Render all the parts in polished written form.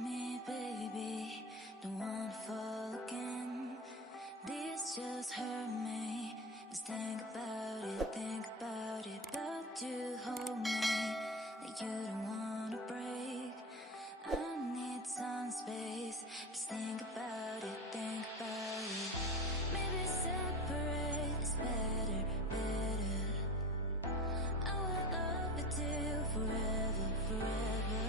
me, baby, don't wanna fall again. This just hurt me. Just think about it, but you hold me like you don't wanna break. I need some space. Just think about it, maybe separate is better, better. I will love you till forever, forever.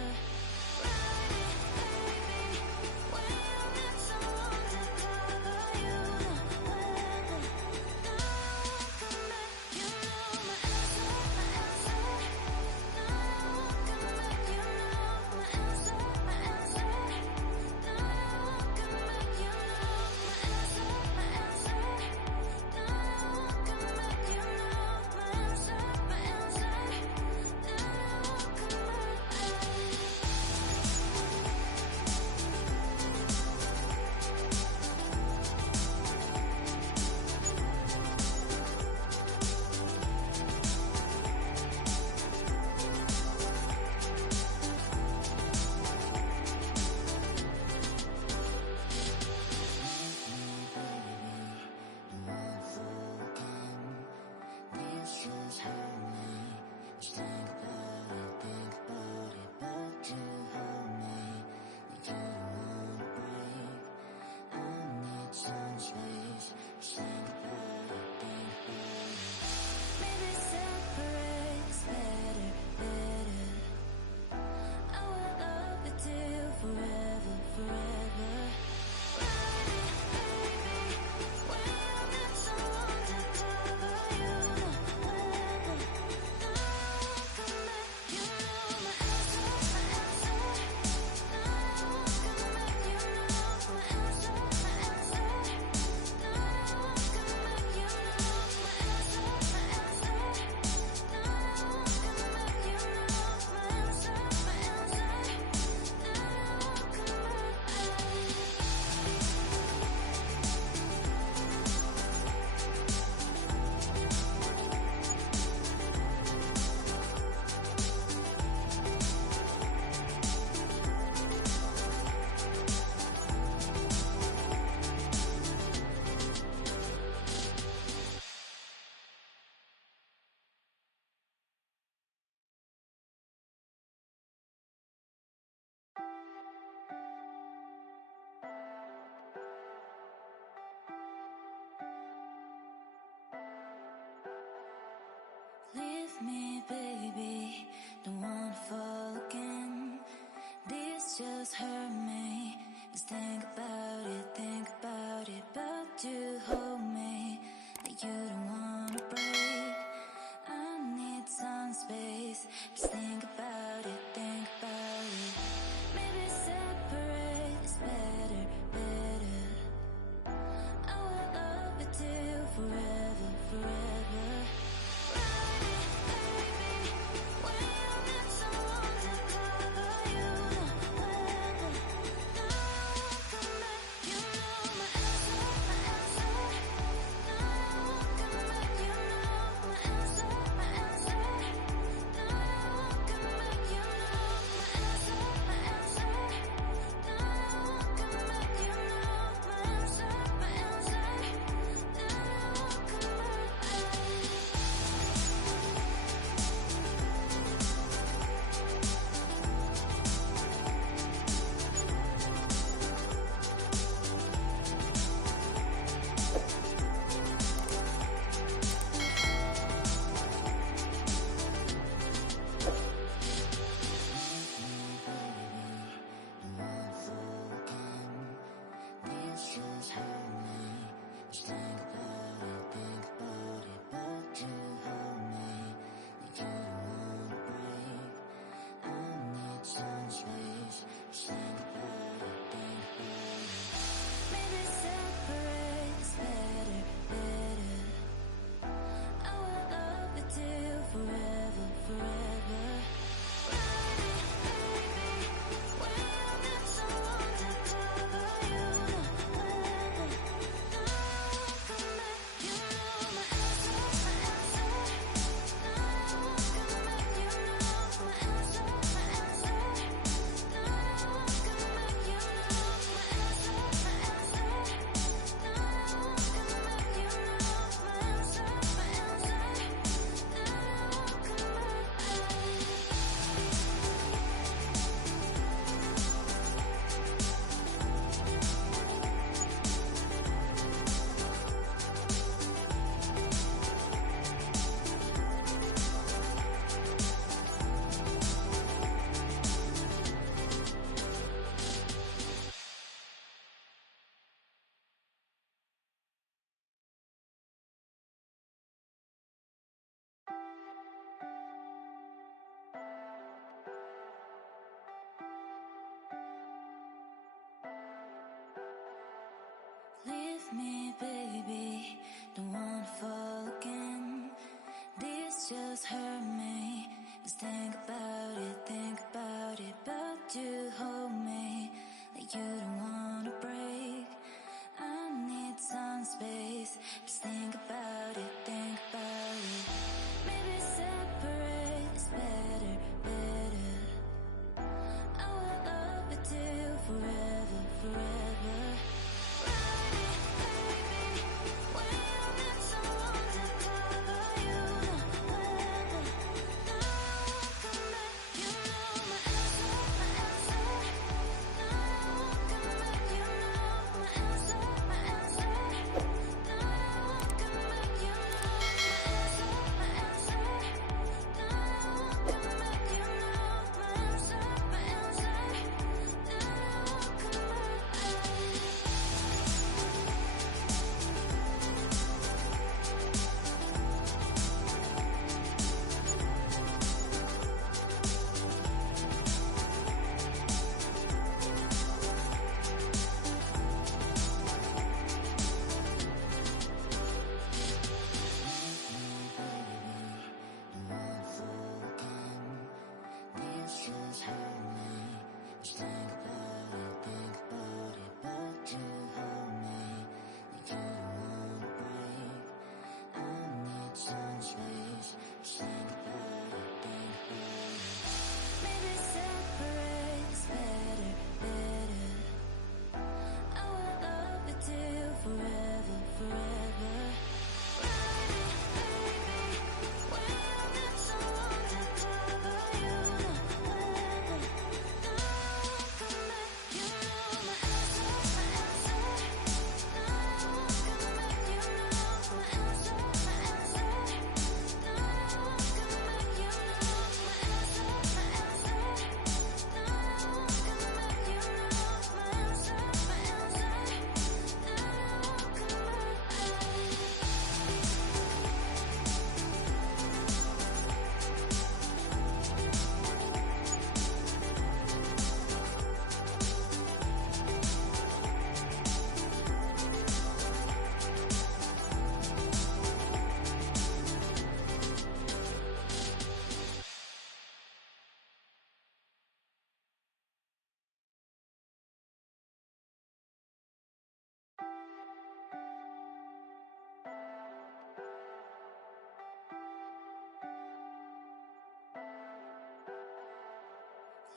Leave me, baby, don't wanna fall again. This just hurt me. Just think about it, but you hold me like you don't wanna break. I need some space. Just think about it, maybe separate is better, better. I will love you till forever, forever. Leave me, baby, don't wanna fall again. This just hurt me. Just think about it, but you hold me like you don't wanna break. I need some space. Just think about it, maybe separate is better, better. I will love you till forever, forever. Ride it, baby, when you need someone to cover you. Whenever, now I won't come back. You know my answer, my answer. Now I won't come back. You know my answer, my answer. Now I won't come back. You know my answer, my answer. Now I won't come back. You know my answer, my answer. Now I won't come back. This just hurt me. Just think about it, but you hold me like you don't wanna break. I need some space. Just think about it, maybe separate is better, better. I will love you till forever, forever. Ride it, baby, when you need someone to cover you. Whenever, now I won't come back. You know my answer, my answer. Now I won't come back. You know my answer, my answer. Now I won't come back. You know my answer, my answer. Now I won't come back. You know my answer, my answer. Now I won't come back.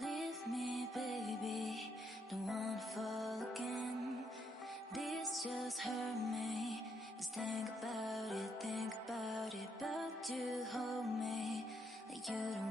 Leave me, baby, don't wanna fall again. This just hurt me. Just think about it, but you hold me like you don't